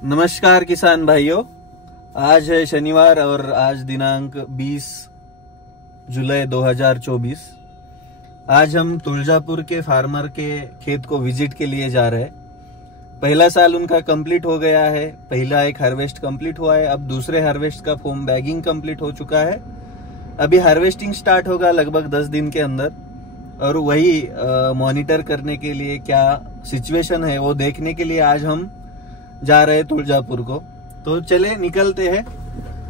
नमस्कार किसान भाइयों, आज है शनिवार और आज दिनांक 20 जुलाई 2024। आज हम तुलजापुर के फार्मर के खेत को विजिट के लिए जा रहे हैं। पहला साल उनका कंप्लीट हो गया है, पहला एक हार्वेस्ट कंप्लीट हुआ है, अब दूसरे हार्वेस्ट का फोम बैगिंग कंप्लीट हो चुका है। अभी हार्वेस्टिंग स्टार्ट होगा लगभग 10 दिन के अंदर, और वही मॉनिटर करने के लिए क्या सिचुएशन है वो देखने के लिए आज हम जा रहे हैं तुलजापुर को। तो चले निकलते हैं।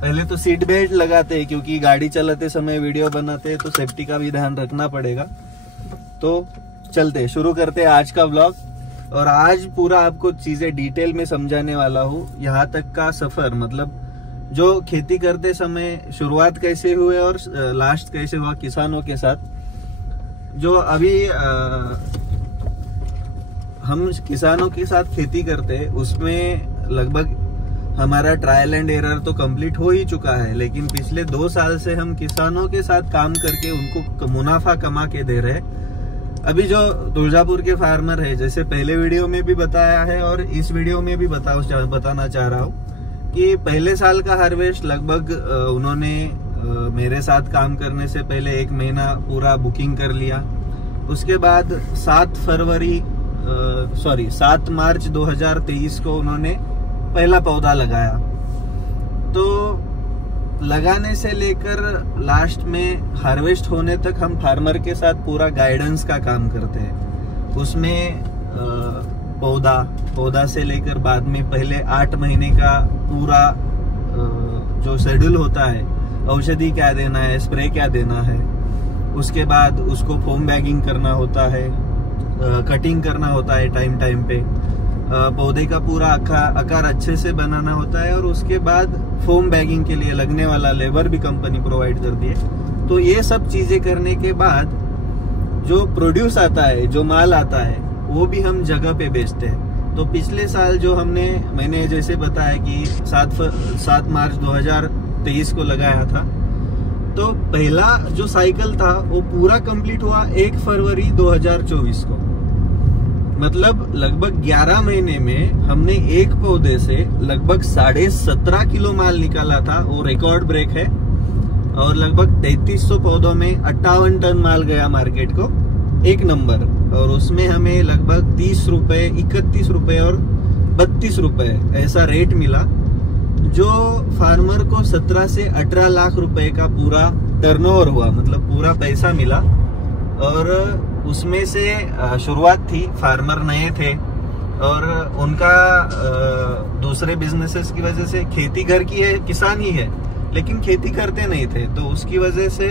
पहले तो सीट बेल्ट लगाते हैं क्योंकि गाड़ी चलाते समय वीडियो बनाते हैं तो सेफ्टी का भी ध्यान रखना पड़ेगा। तो चलते शुरू करते हैं आज का व्लॉग, और आज पूरा आपको चीजें डिटेल में समझाने वाला हूँ। यहाँ तक का सफर, मतलब जो खेती करते समय शुरुआत कैसे हुए और लास्ट कैसे हुआ किसानों के साथ। जो अभी हम किसानों के साथ खेती करते हैं उसमें लगभग हमारा ट्रायल एंड एरर तो कंप्लीट हो ही चुका है, लेकिन पिछले 2 साल से हम किसानों के साथ काम करके उनको मुनाफा कमा के दे रहे हैं। अभी जो तुलजापुर के फार्मर है, जैसे पहले वीडियो में भी बताया है और इस वीडियो में भी बताना चाह रहा हूँ कि पहले साल का हार्वेस्ट लगभग उन्होंने मेरे साथ काम करने से पहले 1 महीना पूरा बुकिंग कर लिया। उसके बाद 7 मार्च 2023 को उन्होंने पहला पौधा लगाया। तो लगाने से लेकर लास्ट में हार्वेस्ट होने तक हम फार्मर के साथ पूरा गाइडेंस का काम करते हैं। उसमें पौधा से लेकर बाद में पहले 8 महीने का पूरा जो शेड्यूल होता है, औषधि क्या देना है, स्प्रे क्या देना है, उसके बाद उसको फोम बैगिंग करना होता है, कटिंग करना होता है टाइम पे, पौधे का पूरा आकार अच्छे से बनाना होता है, और उसके बाद फोम बैगिंग के लिए लगने वाला लेबर भी कंपनी प्रोवाइड करती है। तो ये सब चीजें करने के बाद जो प्रोड्यूस आता है, जो माल आता है, वो भी हम जगह पे बेचते हैं। तो पिछले साल जो मैंने जैसे बताया कि 7 मार्च 2023 को लगाया था, तो पहला जो साइकिल था वो पूरा कंप्लीट हुआ 1 फरवरी 2024 को। मतलब लगभग 11 महीने में हमने एक पौधे से लगभग 17.5 किलो माल निकाला था, वो रिकॉर्ड ब्रेक है। और लगभग 3300 पौधों में 58 टन माल गया मार्केट को, 1 नंबर। और उसमें हमें लगभग 30 रुपए, 31 रुपए और 32 रुपए ऐसा रेट मिला, जो फार्मर को 17 से 18 लाख रुपए का पूरा टर्नओवर हुआ, मतलब पूरा पैसा मिला। और उसमें से शुरुआत थी, फार्मर नए थे और उनका दूसरे बिजनेसेस की वजह से, खेती घर की है, किसान ही है लेकिन खेती करते नहीं थे, तो उसकी वजह से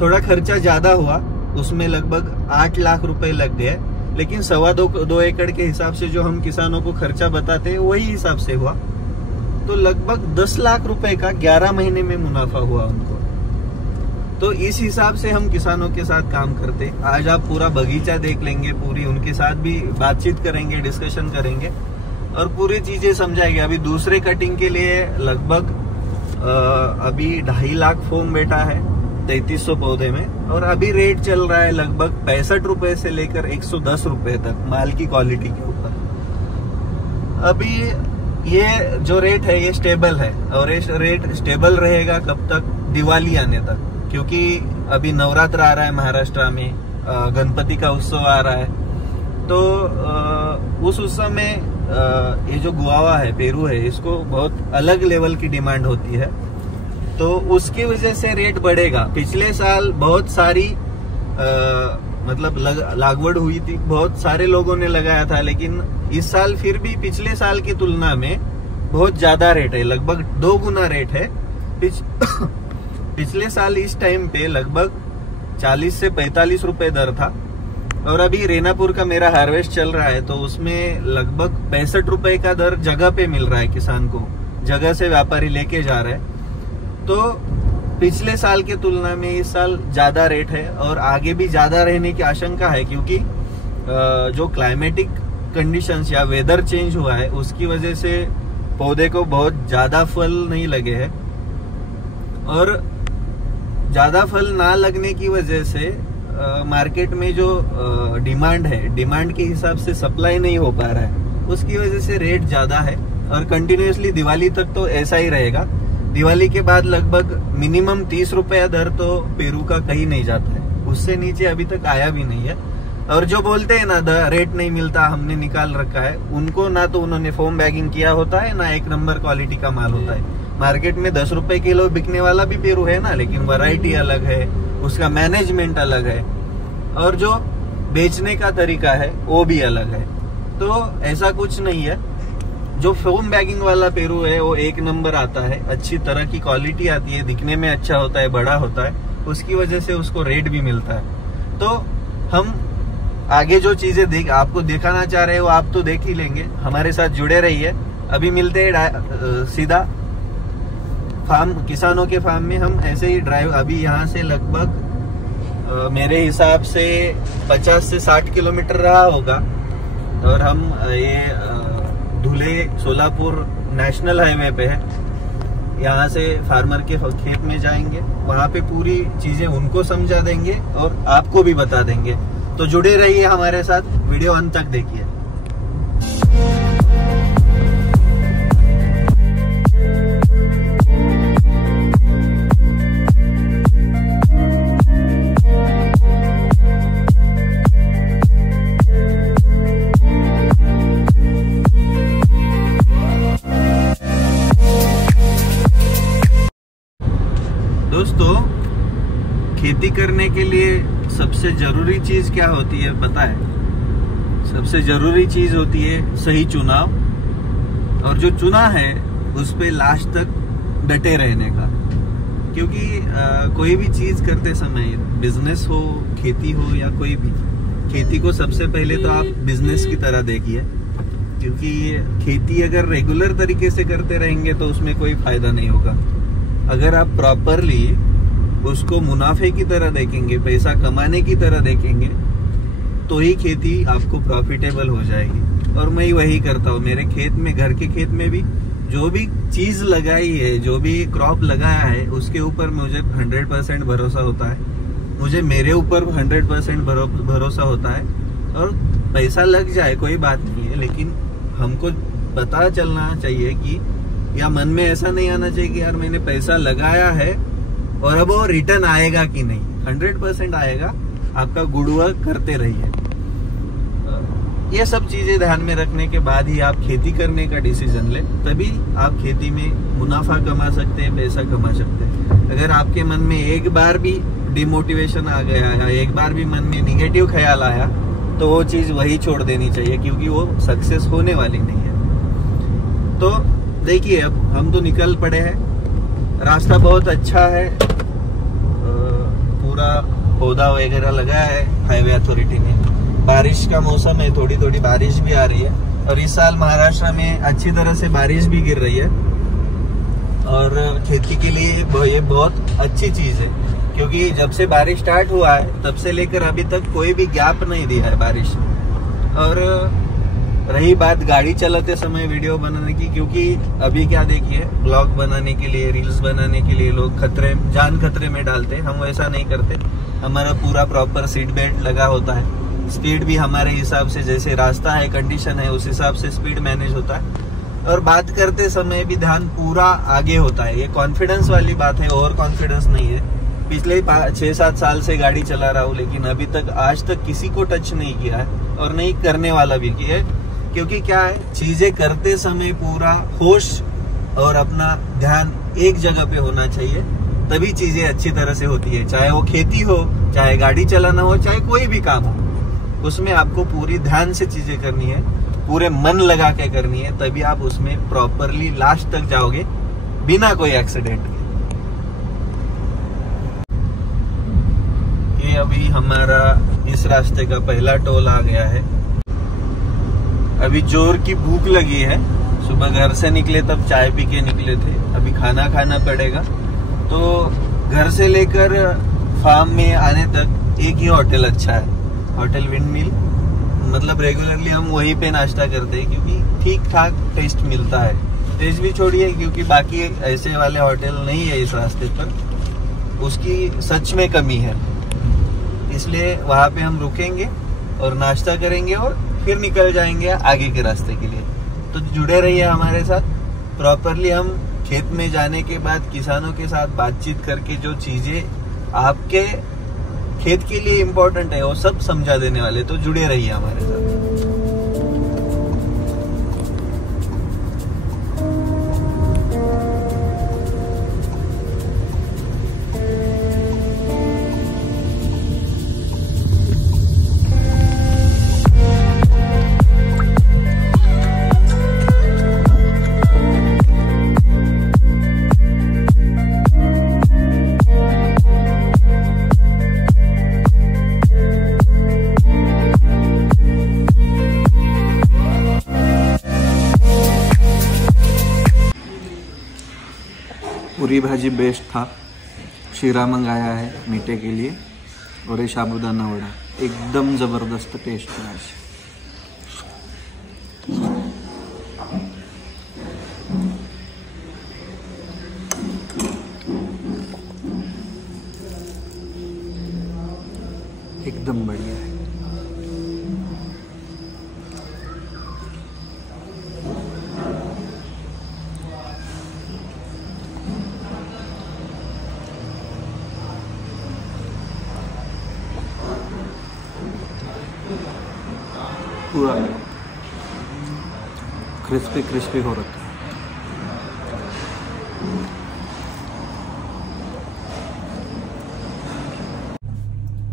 थोड़ा खर्चा ज्यादा हुआ। उसमें लगभग 8 लाख रुपए लग गए, लेकिन 2.25 एकड़ के हिसाब से जो हम किसानों को खर्चा बताते हैं वही हिसाब से हुआ। तो लगभग 10 लाख रुपए का 11 महीने में मुनाफा हुआ उनको। तो इस हिसाब से हम किसानों के साथ काम करते। आज आप पूरा बगीचा देख लेंगे, पूरी उनके साथ भी बातचीत करेंगे, डिस्कशन करेंगे और पूरी चीजें समझाएंगे। अभी दूसरे कटिंग के लिए लगभग अभी 2.5 लाख फोम बेटा है 3300 पौधे में, और अभी रेट चल रहा है लगभग 65 रुपए से लेकर 110 रुपए तक माल की क्वालिटी के ऊपर। अभी ये जो रेट है ये स्टेबल है, और ये रेट स्टेबल रहेगा कब तक? दिवाली आने तक, क्योंकि अभी नवरात्र आ रहा है महाराष्ट्र में, गणपति का उत्सव आ रहा है। तो उस उत्सव में ये जो गुआवा है, पेरू है, इसको बहुत अलग लेवल की डिमांड होती है, तो उसकी वजह से रेट बढ़ेगा। पिछले साल बहुत सारी मतलब लागवड हुई थी, बहुत सारे लोगों ने लगाया था, लेकिन इस साल फिर भी पिछले साल की तुलना में बहुत ज्यादा रेट है, लगभग 2 गुना रेट है। पिछले साल इस टाइम पे लगभग 40 से 45 रुपए दर था, और अभी रेनापुर का मेरा हार्वेस्ट चल रहा है, तो उसमें लगभग 65 रुपए का दर जगह पे मिल रहा है किसान को, जगह से व्यापारी लेके जा रहे हैं। तो पिछले साल की तुलना में इस साल ज्यादा रेट है, और आगे भी ज्यादा रहने की आशंका है, क्योंकि जो क्लाइमेटिक कंडीशंस या वेदर चेंज हुआ है उसकी वजह से पौधे को बहुत ज्यादा फल नहीं लगे हैं, और ज्यादा फल ना लगने की वजह से मार्केट में जो डिमांड है, डिमांड के हिसाब से सप्लाई नहीं हो पा रहा है, उसकी वजह से रेट ज्यादा है। और कंटिन्यूअसली दिवाली तक तो ऐसा ही रहेगा। दिवाली के बाद लगभग मिनिमम 30 रुपया दर तो पेरू का कहीं नहीं जाता है, उससे नीचे अभी तक आया भी नहीं है। और जो बोलते हैं ना रेट नहीं मिलता, हमने निकाल रखा है, उनको ना तो उन्होंने फोम बैगिंग किया होता है, ना एक नंबर क्वालिटी का माल होता है। मार्केट में 10 रुपए किलो बिकने वाला भी पेरू है ना, लेकिन वैरायटी अलग है, उसका मैनेजमेंट अलग है, और जो बेचने का तरीका है वो भी अलग है। तो ऐसा कुछ नहीं है। जो फोम बैगिंग वाला पेरू है वो एक नंबर आता है, अच्छी तरह की क्वालिटी आती है, दिखने में अच्छा होता है, बड़ा होता है, उसकी वजह से उसको रेट भी मिलता है। तो हम आगे जो चीजें आपको दिखाना चाह रहे हो आप तो देख ही लेंगे, हमारे साथ जुड़े रहिए। अभी मिलते हैं सीधा फार्म, किसानों के फार्म में। हम ऐसे ही ड्राइव, अभी यहाँ से लगभग मेरे हिसाब से 50 से 60 किलोमीटर रहा होगा, और हम ये धुले सोलापुर नेशनल हाईवे पे है। यहाँ से फार्मर के खेत में जाएंगे, वहाँ पे पूरी चीजें उनको समझा देंगे और आपको भी बता देंगे। तो जुड़े रहिए हमारे साथ, वीडियो अंत तक देखिए। दोस्तों, खेती करने के लिए सबसे जरूरी चीज क्या होती है पता है? सबसे जरूरी चीज होती है सही चुनाव, और जो चुना है उस पे लास्ट तक डटे रहने का। क्योंकि कोई भी चीज करते समय, बिजनेस हो, खेती हो या कोई भी, खेती को सबसे पहले तो आप बिजनेस की तरह देखिए। क्योंकि खेती अगर रेगुलर तरीके से करते रहेंगे तो उसमें कोई फायदा नहीं होगा। अगर आप प्रॉपरली उसको मुनाफे की तरह देखेंगे, पैसा कमाने की तरह देखेंगे, तो ही खेती आपको प्रॉफिटेबल हो जाएगी। और मैं वही करता हूँ मेरे खेत में, घर के खेत में भी जो भी चीज लगाई है, जो भी क्रॉप लगाया है, उसके ऊपर मुझे 100% भरोसा होता है। मुझे मेरे ऊपर 100% भरोसा होता है। और पैसा लग जाए कोई बात नहीं है, लेकिन हमको पता चलना चाहिए कि, या मन में ऐसा नहीं आना चाहिए कि यार मैंने पैसा लगाया है और अब वो रिटर्न आएगा कि नहीं। 100% आएगा। आपका गुड वर्क करते रहिए। ये सब चीजें ध्यान में रखने के बाद ही आप खेती करने का डिसीजन ले, तभी आप खेती में मुनाफा कमा सकते हैं, पैसा कमा सकते हैं। अगर आपके मन में एक बार भी डिमोटिवेशन आ गया या एक बार भी मन में निगेटिव ख्याल आया, तो वो चीज वही छोड़ देनी चाहिए, क्योंकि वो सक्सेस होने वाली नहीं है। तो देखिए, अब हम तो निकल पड़े हैं। रास्ता बहुत अच्छा है, पूरा पौधा वगैरह लगा है हाईवे अथॉरिटी ने। बारिश का मौसम है, थोड़ी थोड़ी बारिश भी आ रही है, और इस साल महाराष्ट्र में अच्छी तरह से बारिश भी गिर रही है। और खेती के लिए ये बहुत अच्छी चीज है, क्योंकि जब से बारिश स्टार्ट हुआ है तब से लेकर अभी तक कोई भी गैप नहीं दिया है बारिश। और रही बात गाड़ी चलाते समय वीडियो बनाने की, क्योंकि अभी क्या देखिए, ब्लॉग बनाने के लिए, रील्स बनाने के लिए लोग जान खतरे में डालते हैं। हम वैसा नहीं करते। हमारा पूरा प्रॉपर सीट बेल्ट लगा होता है। स्पीड भी हमारे हिसाब से, जैसे रास्ता है, कंडीशन है, उस हिसाब से स्पीड मैनेज होता है। और बात करते समय भी ध्यान पूरा आगे होता है। ये कॉन्फिडेंस वाली बात है, ओवर कॉन्फिडेंस नहीं है। पिछले 6-7 साल से गाड़ी चला रहा हूँ, लेकिन अभी तक आज तक किसी को टच नहीं किया है, और नहीं करने वाला भी किया है। क्योंकि क्या है, चीजें करते समय पूरा होश और अपना ध्यान एक जगह पे होना चाहिए, तभी चीजें अच्छी तरह से होती है। चाहे वो खेती हो, चाहे गाड़ी चलाना हो, चाहे कोई भी काम हो, उसमें आपको पूरी ध्यान से चीजें करनी है, पूरे मन लगा के करनी है, तभी आप उसमें प्रॉपरली लास्ट तक जाओगे बिना कोई एक्सीडेंट के। ये अभी हमारा इस रास्ते का पहला टोल आ गया है। अभी जोर की भूख लगी है। सुबह घर से निकले तब चाय पी के निकले थे, अभी खाना खाना पड़ेगा। तो घर से लेकर फार्म में आने तक एक ही होटल अच्छा है, होटल विंडमिल। मतलब रेगुलरली हम वहीं पे नाश्ता करते हैं, क्योंकि ठीक ठाक टेस्ट मिलता है। टेस्ट भी छोड़िए, क्योंकि बाकी ऐसे वाले होटल नहीं है इस रास्ते पर, उसकी सच में कमी है। इसलिए वहां पे हम रुकेंगे और नाश्ता करेंगे और फिर निकल जाएंगे आगे के रास्ते के लिए। तो जुड़े रहिए हमारे साथ। प्रॉपरली हम खेत में जाने के बाद किसानों के साथ बातचीत करके जो चीजें आपके खेत के लिए इम्पोर्टेंट है वो सब समझा देने वाले, तो जुड़े रहिए हमारे साथ। पूरी भाजी बेस्ट था, शीरा मंगाया है मीठे के लिए, और ये साबूदाना वड़ा एकदम ज़बरदस्त टेस्ट है आज। एकदम बढ़िया है। पूरा क्रिस्पी क्रिस्पी हो रखा है।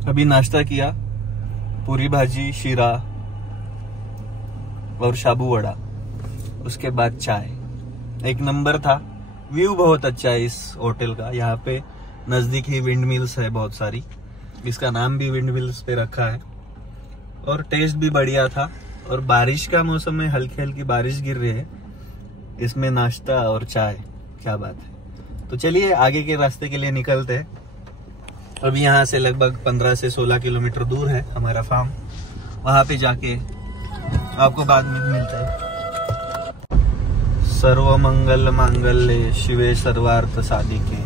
अभी नाश्ता किया, पूरी भाजी, शीरा और साबू वड़ा, उसके बाद चाय। एक नंबर था। व्यू बहुत अच्छा है इस होटल का। यहाँ पे नजदीक ही विंड मिल्स है बहुत सारी, इसका नाम भी विंड मिल्स पे रखा है, और टेस्ट भी बढ़िया था। और बारिश का मौसम में हल्की हल्की बारिश गिर रही है, इसमें नाश्ता और चाय, क्या बात है। तो चलिए आगे के रास्ते के लिए निकलते हैं। अभी यहाँ से लगभग 15 से 16 किलोमीटर दूर है हमारा फार्म, वहां पे जाके आपको बाद में मिलता है। सर्व मंगल मांगल्ये शिवे सर्वार्थ साधिके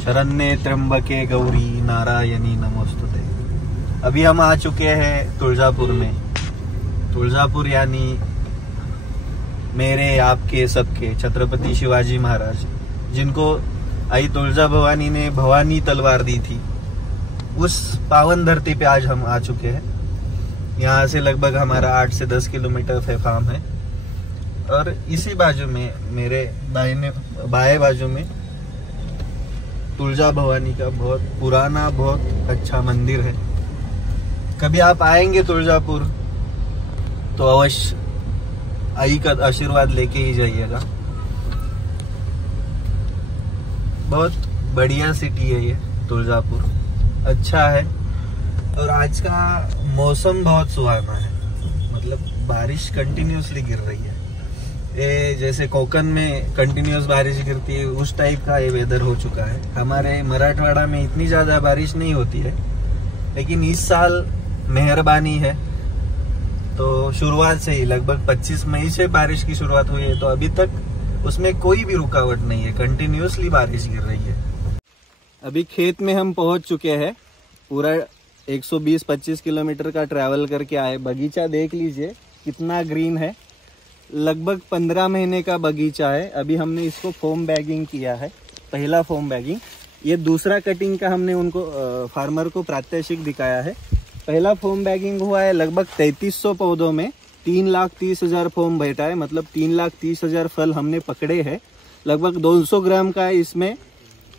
शरण्ये त्र्यंबके गौरी नारायणी नमोस्तुते। अभी हम आ चुके हैं तुलजापुर में। तुलजापुर यानी मेरे, आपके, सबके छत्रपति शिवाजी महाराज, जिनको आई तुलजा भवानी ने भवानी तलवार दी थी, उस पावन धरती पे आज हम आ चुके हैं। यहाँ से लगभग हमारा 8 से 10 किलोमीटर फार्म है, और इसी बाजू में मेरे बाएं बाजू में तुलजा भवानी का बहुत पुराना, बहुत अच्छा मंदिर है। कभी आप आएंगे तुलजापुर तो अवश्य आई का आशीर्वाद लेके ही जाइएगा। बहुत बढ़िया सिटी है ये तुलजापुर, अच्छा है। और आज का मौसम बहुत सुहाना है, मतलब बारिश कंटिन्यूसली गिर रही है। ये जैसे कोकन में कंटिन्यूस बारिश गिरती है, उस टाइप का ये वेदर हो चुका है। हमारे मराठवाड़ा में इतनी ज्यादा बारिश नहीं होती है, लेकिन इस साल मेहरबानी है। तो शुरुआत से ही लगभग 25 मई से बारिश की शुरुआत हुई है, तो अभी तक उसमें कोई भी रुकावट नहीं है, कंटिन्यूसली बारिश गिर रही है। अभी खेत में हम पहुंच चुके हैं, पूरा 120-25 किलोमीटर का ट्रैवल करके आए। बगीचा देख लीजिए कितना ग्रीन है, लगभग 15 महीने का बगीचा है। अभी हमने इसको फोम बैगिंग किया है, पहला फोम बैगिंग। ये दूसरा कटिंग का हमने उनको फार्मर को प्रात्यक्षिक दिखाया है। पहला फोम बैगिंग हुआ है लगभग 3300 पौधों में, 3,30,000 फोम बैठा है, मतलब 3,30,000 फल हमने पकड़े हैं। लगभग 200 ग्राम का इसमें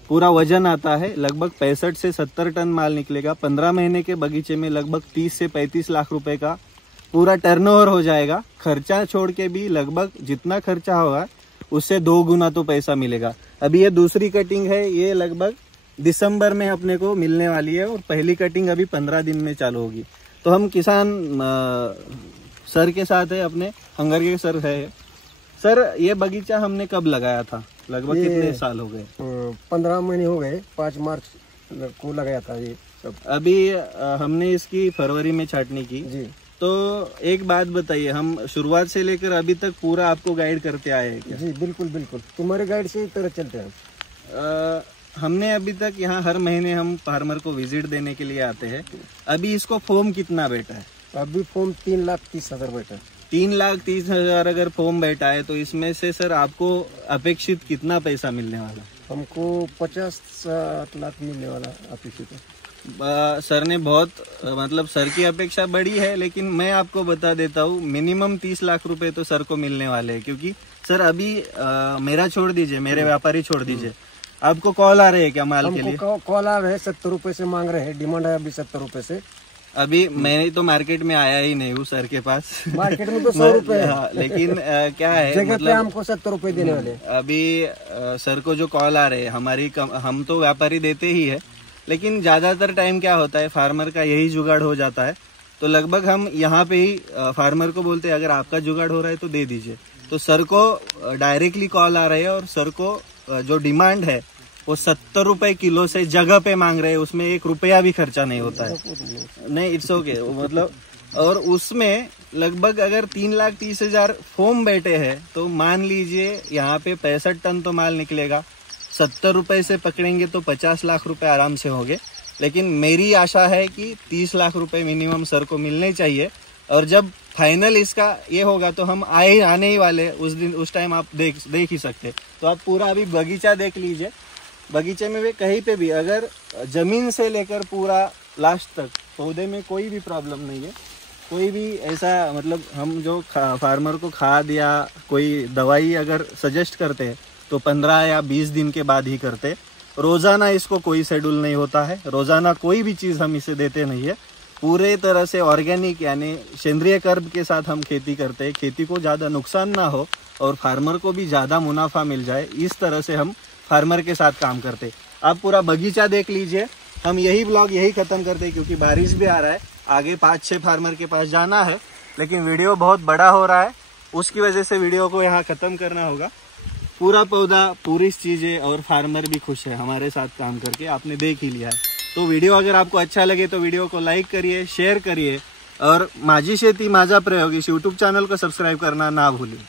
पूरा वजन आता है, लगभग 65 से 70 टन माल निकलेगा। 15 महीने के बगीचे में लगभग 30 से 35 लाख रुपए का पूरा टर्नओवर हो जाएगा। खर्चा छोड़ के भी लगभग जितना खर्चा होगा उससे 2 गुना तो पैसा मिलेगा। अभी ये दूसरी कटिंग है, ये लगभग दिसंबर में अपने को मिलने वाली है, और पहली कटिंग अभी 15 दिन में चालू होगी। तो हम किसान सर के साथ है, अपने हंगर के सर है। सर, ये बगीचा हमने कब लगाया था, लगभग कितने साल हो गए? 15 महीने हो गए, 5 मार्च को लगाया था ये सब। अभी हमने इसकी फरवरी में छाटनी की जी। तो एक बात बताइए, हम शुरुआत से लेकर अभी तक पूरा आपको गाइड करते आए हैं क्या? जी बिल्कुल बिल्कुल, तुम्हारे गाइड से ही तरह चलते हैं। हमने अभी तक यहाँ हर महीने हम फार्मर को विजिट देने के लिए आते हैं। अभी इसको फोम कितना बैठा है? अभी फोम 3,30,000 बैठा है। 3,30,000 अगर फॉर्म बैठा है तो इसमें से सर आपको अपेक्षित कितना पैसा मिलने वाला? हमको 50-60 लाख मिलने वाला अपेक्षित है। सर ने बहुत मतलब सर की अपेक्षा बड़ी है, लेकिन मैं आपको बता देता हूँ मिनिमम 30 लाख रुपए तो सर को मिलने वाले हैं। क्योंकि सर अभी मेरा छोड़ दीजिए, मेरे व्यापारी छोड़ दीजिए, आपको कॉल आ रहे हैं क्या माल के लिए? कॉल आ रहे हैं, 70 रुपए से मांग रहे हैं, डिमांड है अभी 70 रुपए से। अभी मैं तो मार्केट में आया ही नहीं हूँ सर के पास। मार्केट में तो 100 रुपए है, लेकिन क्या है जगह मतलब पे हमको 70 रुपए देने वाले। अभी सर को जो कॉल आ रहे हैं, हम तो व्यापारी देते ही है, लेकिन ज्यादातर टाइम क्या होता है फार्मर का यही जुगाड़ हो जाता है। तो लगभग हम यहाँ पे ही फार्मर को बोलते हैं अगर आपका जुगाड़ हो रहा है तो दे दीजिए। तो सर को डायरेक्टली कॉल आ रहे हैं और सर को जो डिमांड है वो 70 रुपए किलो से जगह पे मांग रहे हैं। उसमें 1 रुपया भी खर्चा नहीं होता है। नहीं, इट्स ओके मतलब। और उसमें लगभग अगर 3,30,000 फॉर्म बैठे हैं तो मान लीजिए यहाँ पे 65 टन तो माल निकलेगा। 70 रुपए से पकड़ेंगे तो 50 लाख रुपए आराम से होंगे। लेकिन मेरी आशा है कि 30 लाख रुपए मिनिमम सर को मिलने चाहिए। और जब फाइनल इसका ये होगा तो हम आने ही वाले उस दिन, उस टाइम आप देख ही सकते। तो आप पूरा अभी बगीचा देख लीजिए। बगीचे में भी कहीं पे भी अगर जमीन से लेकर पूरा लास्ट तक पौधे में कोई भी प्रॉब्लम नहीं है, कोई भी ऐसा मतलब हम जो फार्मर को खाद या कोई दवाई अगर सजेस्ट करते हैं तो 15 या 20 दिन के बाद ही करते। रोजाना इसको कोई शेड्यूल नहीं होता है, रोजाना कोई भी चीज हम इसे देते नहीं है। पूरे तरह से ऑर्गेनिक यानी सेंद्रीय कर्म के साथ हम खेती करते हैं। खेती को ज्यादा नुकसान ना हो और फार्मर को भी ज्यादा मुनाफा मिल जाए, इस तरह से हम फार्मर के साथ काम करते। आप पूरा बगीचा देख लीजिए। हम यही ब्लॉग यही खत्म करते क्योंकि बारिश भी आ रहा है, आगे 5-6 फार्मर के पास जाना है, लेकिन वीडियो बहुत बड़ा हो रहा है, उसकी वजह से वीडियो को यहाँ खत्म करना होगा। पूरा पौधा, पूरी चीजें और फार्मर भी खुश है हमारे साथ काम करके, आपने देख ही लिया है। तो वीडियो अगर आपको अच्छा लगे तो वीडियो को लाइक करिए, शेयर करिए और माझी शेती माझा प्रयोग इस यूट्यूब चैनल को सब्सक्राइब करना ना भूलिए।